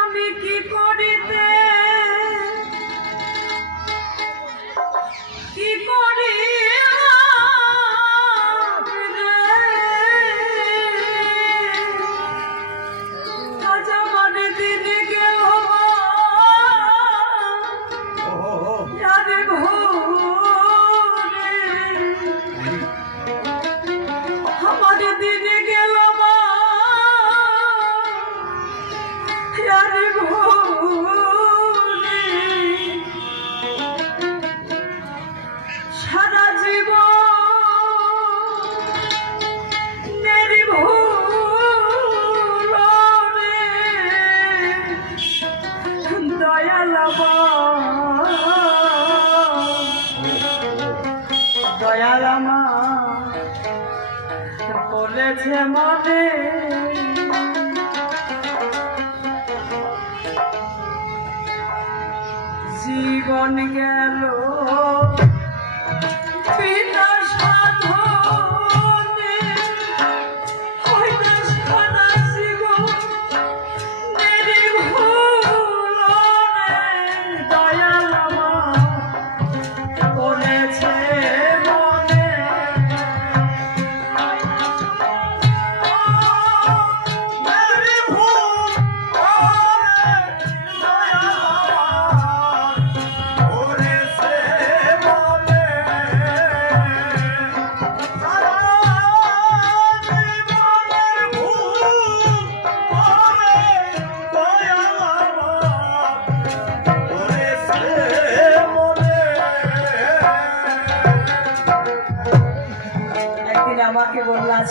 আমি কি করিতে জীবন গেল। বিনা সাধনে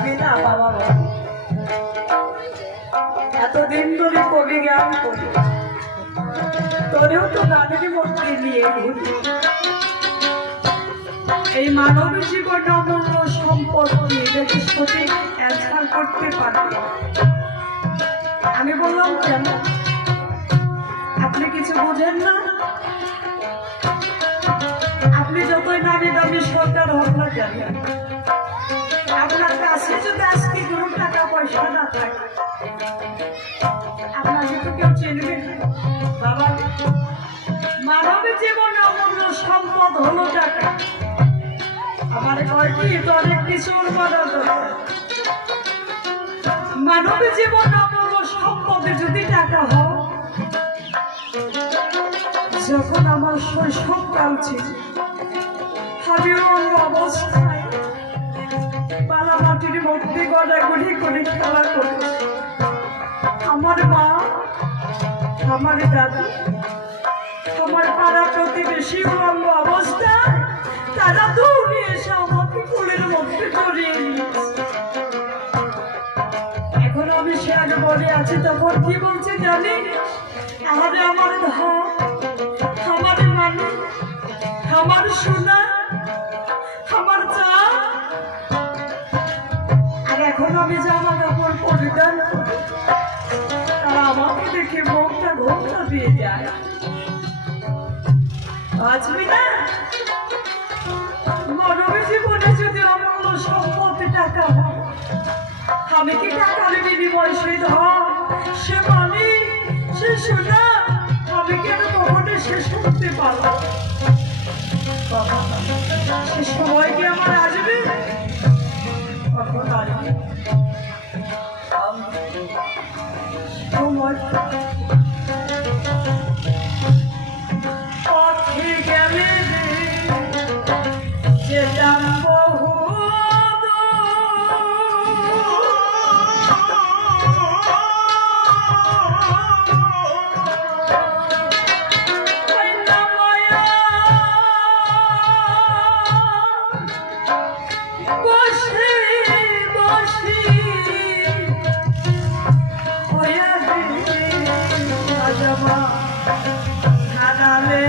আসবি না বাবা। এতদিন ধরে কবি জ্ঞান করি। তোরেও তো গানের মধ্যে নিয়ে এই মানব জীবন অমূল্য এটাকে সঠিক অ্যান্সার করতে পারবে আমি বললাম, কেন? আপনি কিছু বোঝেন না? আপনি যতই নামি দামি সরকার হোক না কেন আপনার কাছে যদি আজকে কোনো টাকা পয়সা না থাকে আপনাকে তো কেউ চেনবে বাবা, মানব জীবন অমূল্য সম্পদ হলো টাকা। আমার কয়টি তো অনেক কিছু দরকার মানব জীবন অমূল্য সম্পদে যদি টাকা হয়, যখন আমার শৈশবকাল ছিল আমি অন্য অবস্থায় মধ্যে গড়াগড়ি করে, খেলা করেছি আমার মা, আমার দাদু আমার পাড়া প্রতিবেশী উলম্ব অবস্থায় তারা দৌড়ে এসে আমাকে কোলের মধ্যে জড়িয়ে এখন আমি সে আগে বলে আছি, তখন কি বলছে জানি? আমাদের আমার ধন আমার মানে আমার সোনা ঘোমটা দিয়ে যায় বাঁচবি না মানব জীবনে যদি অমূল্য টাকা আমি কি টাকার বিনিময় সে ধন সে মানি সে সোনা আমি কেন কখনো শেষ করতে পারব সে সময় কি আমার আসবে? আসবে সাজালে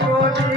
Lord.